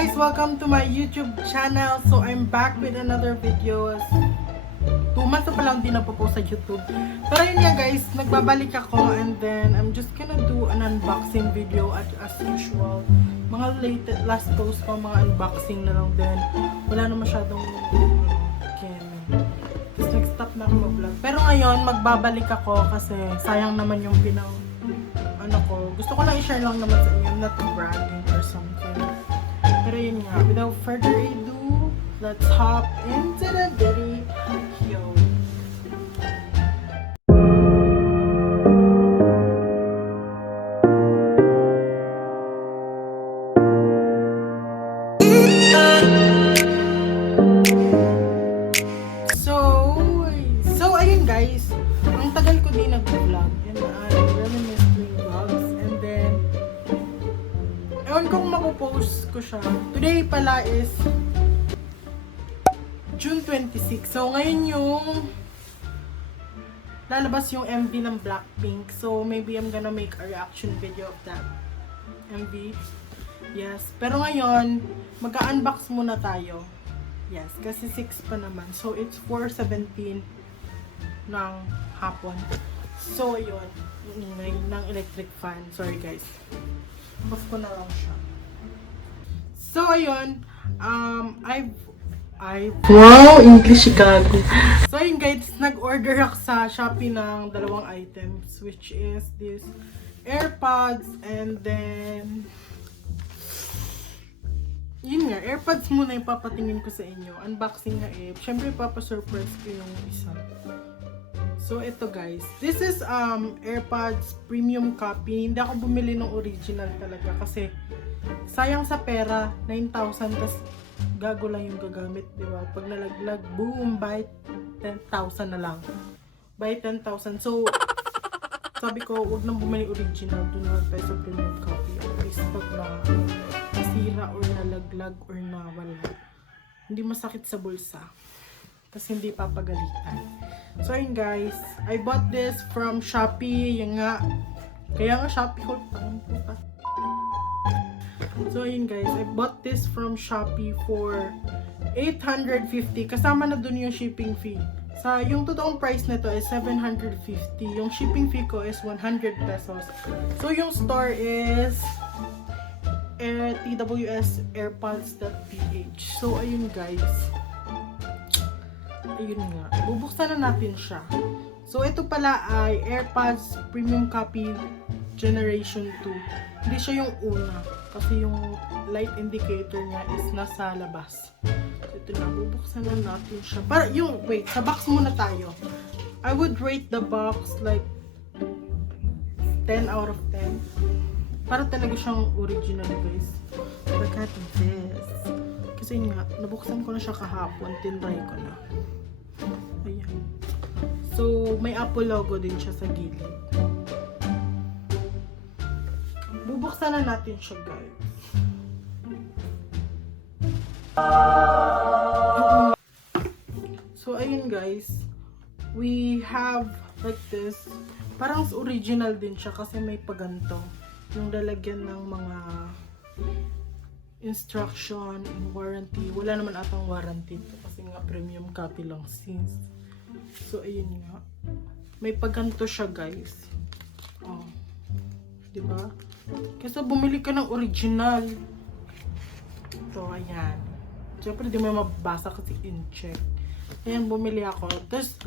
guys! Welcome to my YouTube channel. So I'm back with another video. 2 months na palang din napopost sa YouTube. Pero yun nga guys, nagbabalik ako and then I'm just gonna do an unboxing video as usual. Mga last post ko, mga unboxing na lang din. Wala na masyadong tapos nag-stop na ako mag-vlog. Pero ngayon, magbabalik ako kasi sayang naman yung gusto ko lang i-share lang naman sa inyo, not bragging or something. Pero yun nga, without further ado, let's hop into the video. So ayun guys, ang tagal ko din nag-vlog and I really miss doing vlogs and then ewan kung mapopost ko siya. Today pala is June 26. So ngayon yung lalabas yung MV ng Blackpink. So maybe I'm gonna make a reaction video of that MV. Yes. Pero ngayon, magka-unbox muna tayo. Yes, kasi 6 pa naman. So it's 4:17 ng hapon. So ayun, yung ingay ng electric fan. Sorry guys. Off ko na lang siya. So ayun, wow, English gago. So ayun guys, nag-order ako sa Shopee ng 2 items, which is this Airpods and then yun nga, Airpods muna yung papatingin ko sa inyo. Unboxing nga eh. Siyempre papasurprise ko yung isa. So ito guys, this is Airpods premium copy. Hindi ako bumili ng original talaga kasi sayang sa pera, 9,000 tas gago lang yung gagamit, di ba? Pag nalaglag, boom, buy 10,000 na lang. Buy 10,000. So sabi ko, wag nang bumili original, do not buy sa premium copy. At least pag nasira or nalaglag or nawala, hindi masakit sa bulsa. Kasi hindi papagalitan. So ayun guys, I bought this from Shopee. Yung nga, kaya nga Shopee ko. So ayun guys, I bought this from Shopee for 850. Kasama na dun yung shipping fee. Yung totoong price nito is 750. Yung shipping fee ko is 100 pesos. So yung store is tws.airpods.ph. So ayun guys, ayun nga, bubuksan na natin siya. So ito pala ay Airpods Premium Copy Generation 2. Hindi siya yung una kasi yung light indicator niya is nasa labas. Ito na, bubuksan na natin siya. Para yung, wait, sa box muna tayo. I would rate the box like 10 out of 10. Para talaga siyang original guys. Look at this. Kasi nga, nabuksan ko na siya kahapon. Tinry ko na. Ayan. So, may Apple logo din siya sa gilid. Bubuksan na natin siya guys. So, ayun guys. We have like this. Parang original din siya kasi may paganto. Yung lalagyan ng mga instruction and warranty. Wala naman atang warranty ito kasi nga premium copy lang since. So ayun nga. May pagganto siya guys. Oh. 'Di ba? Kasi bumili ka ng original. So ayan. Siyempre di mo mababasa kasi in-check. Ayan, bumili ako. Tapos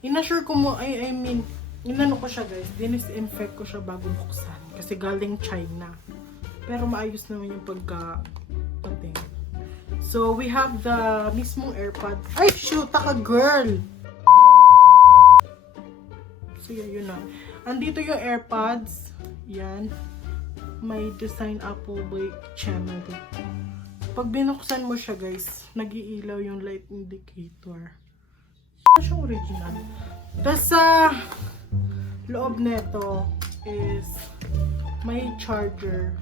inassure ko mo, I mean, inano ko siya guys. Disinfect ko siya bago buksan. Kasi galing China. Pero maayos naman yung pagka-pating. So, we have the mismong AirPods. Ay, shoot! Taka girl! So, yun na. Andito yung AirPods. Yan. May design Apple by channel. Pag binuksan mo siya, guys, nag-iilaw yung light indicator. Siyang original. Tapos sa loob nito is may charger.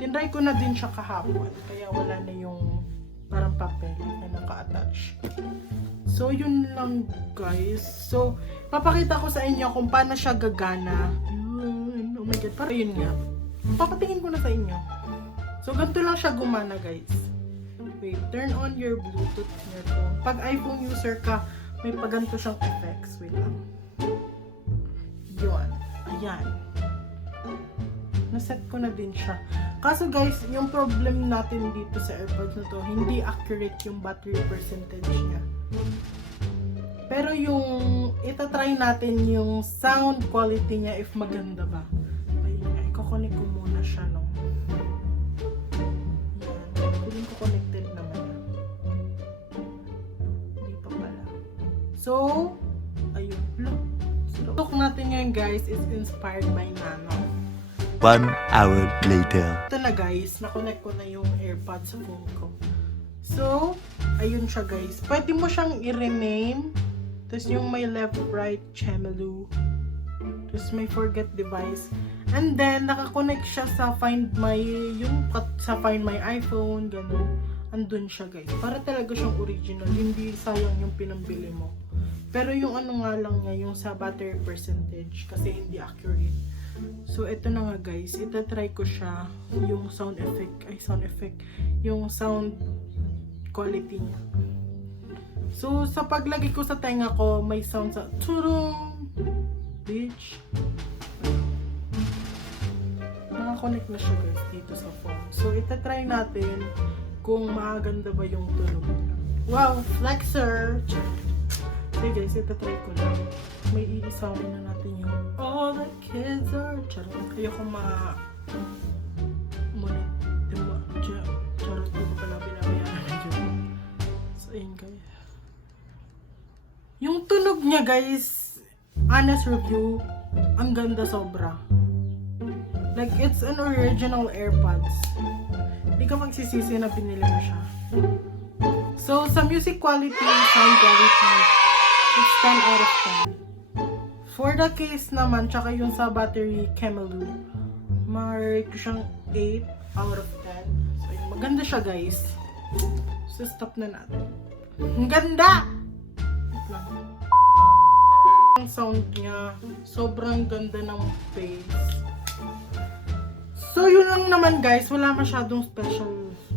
Tinry ko na din siya kahapon. Kaya wala na yung parang papel na naka-attach. So, yun lang guys. So, papakita ko sa inyo kung paano siya gagana. Oh my god, parang yun nga. Papatingin ko na sa inyo. So, ganito lang siya gumana, guys. Wait, turn on your Bluetooth in your phone. Pag iPhone user ka, may paganto siyang effects. Wait lang. Yun. Ayan. Naset ko na din siya. Kaso guys, yung problem natin dito sa AirPods na to, hindi accurate yung battery percentage niya. Pero yung, itatry natin yung sound quality niya if maganda ba. Ayun nga, iko-connect ko muna siya, no? Yan. Feeling ko connected naman. Hindi pa pala. So, ayun. Look. Look natin ngayon guys is inspired by Nano. 1 hour later. Ito na guys, na-connect ko na yung AirPods sa phone ko. So, ayun siya guys. Pwede mo siyang i-rename. Tapos yung may left, right, Chemelu. Tapos may forget device. And then, nakakonect siya sa Find My, sa Find My iPhone, ganun. Andun siya guys. Para talaga siyang original. Hindi sayang yung pinambili mo. Pero yung ano nga lang niya, yung sa battery percentage. Kasi hindi accurate. So, ito na nga guys. Itatry ko siya. Yung sound effect. Yung sound quality niya. So, sa paglagay ko sa tenga ko, may sound sa turong, bitch. Nakakonect na siya guys dito sa phone. So, itatry natin kung maganda ba yung tunog. Wow, flexer! Okay guys, itatry ko lang. May iisawin na natin yung all the kids are charot. Ayoko charot ko pa pala binabayaran na dyan. So, ayun guys. Yung tunog niya guys, honest review, ang ganda sobra. Like, it's an original AirPods. Hindi ka magsisisi na binili mo siya. So, sa music quality, sound quality, it's 10 out of 10. For the case naman, tsaka yung sa battery Chemelu, ma-rate ko siyang 8 out of 10. So, yun, maganda siya guys. So, stop na natin. Ang ganda! Ang sound niya, sobrang ganda ng bass. So, yun lang naman guys. Wala masyadong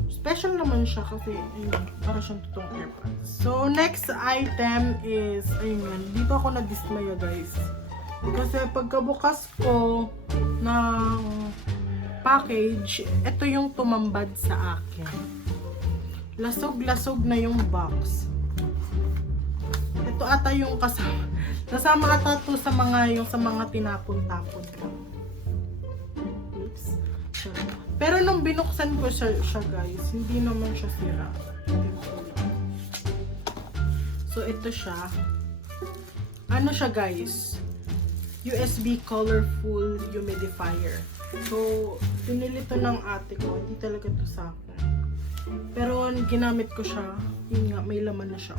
special naman siya kasi ayun, para siyang totoong AirPods. So, next item is, ayun, dito ako na-dismaya guys. Kasi pagkabukas ko ng package, ito yung tumambad sa akin. Lasog-lasog na yung box. Ito ata yung kasama ata to sa mga tinapon-tapon ko. Oops. Pero nung binuksan ko siya guys, hindi naman siya sira. So ito siya. Ano siya guys? USB colorful humidifier. So pinili to ng ate ko, hindi talaga to sa akin. Pero ginamit ko siya, yun nga, may laman na siya.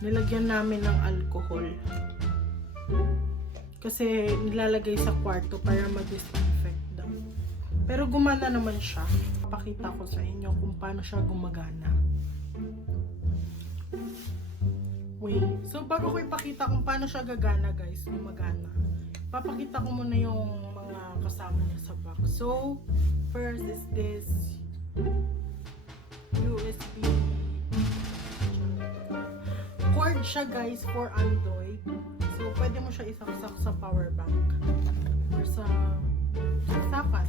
Nilagyan namin ng alcohol. Kasi nilalagay sa kwarto para mag-disinfect daw. Pero gumana naman siya. Papakita ko sa inyo kung paano siya gumagana. Wait. So bago ko ipakita kung paano siya gagana guys, gumagana, papakita ko muna yung mga kasama niya sa box. So first is this USB cord siya guys for Android. So pwede mo siya isaksak sa power bank or sa saksakan.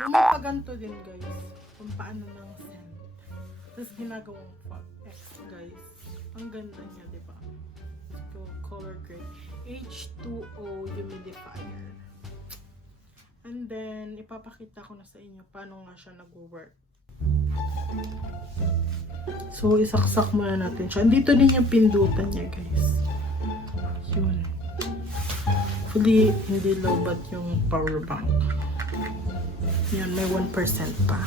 So may paganto din guys kung paano nang send. Tapos ginagawang X guys. Ang ganda niya, di ba? So color grade. H2O humidifier. And then ipapakita ko na sa inyo paano nga siya nag-work. So, isaksak muna natin siya. Dito din yung pindutan niya, guys. Yun. Hopefully, hindi lobat yung power bank. Yun, may 1% pa.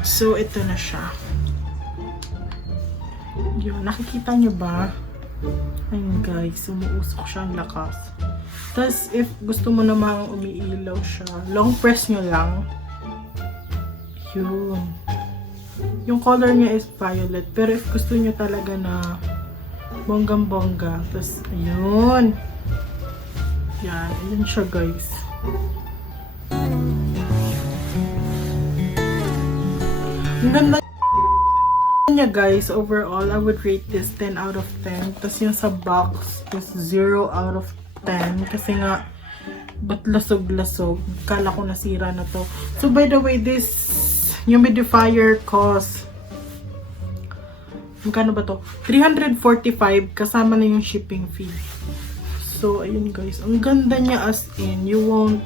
So, ito na siya. Yun, nakikita nyo ba? Ayun, guys. Umuusok siya ang lakas. Tapos, if gusto mo namang umiilaw siya, long press nyo lang. Yun. Yung color niya is violet. Pero if gusto nyo talaga na bonggang-bongga, tapos, ayun. Yan. Ayun siya, guys. Ang ganda niya guys, overall, I would rate this 10 out of 10. Tapos yung sa box is 0 out of 10. Kasi nga, ba't lasog-lasog? Kala ko nasira na to. So by the way, this humidifier costs, magkano ba to? 345 kasama na yung shipping fee. So ayun guys, ang ganda niya as in, you won't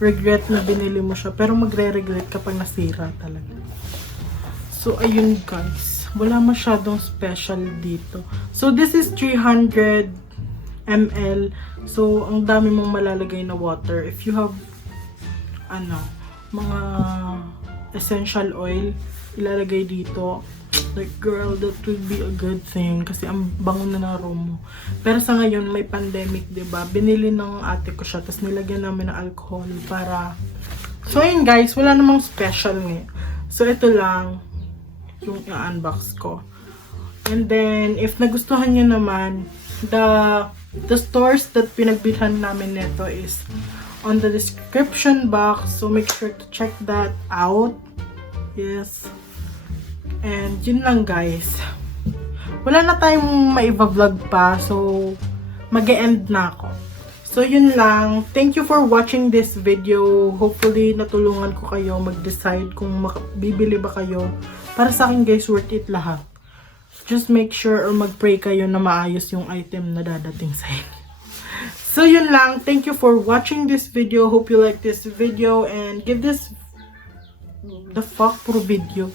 regret na binili mo siya. Pero magre-regret kapag nasira talaga. So, ayun guys. Wala masyadong special dito. So, this is 300 ml. So, ang dami mong malalagay na water. If you have, mga essential oil, ilalagay dito. Like, girl, that would be a good thing. Kasi ang bango na ng room mo. Pero sa ngayon, may pandemic, diba? Binili ng ate ko siya. Tapos nilagyan namin ng alcohol para... So, ayun guys. Wala namang special ngayon. So, ito lang yung i-unbox ko. And then, if nagustuhan nyo naman, the stores that pinagbilhan namin nito is on the description box. So, make sure to check that out. Yes. And, yun lang guys. Wala na tayong maiba-vlog pa. So, mag-e-end na ako. So, yun lang. Thank you for watching this video. Hopefully, natulungan ko kayo mag-decide kung bibili ba kayo. Para sa akin guys, worth it lahat. Just make sure or mag-pray kayo na maayos yung item na dadating sa inyo. So, yun lang. Thank you for watching this video. Hope you like this video and give this the fuck puro video.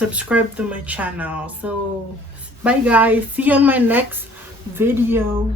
Subscribe to my channel. So, bye guys. See you on my next video.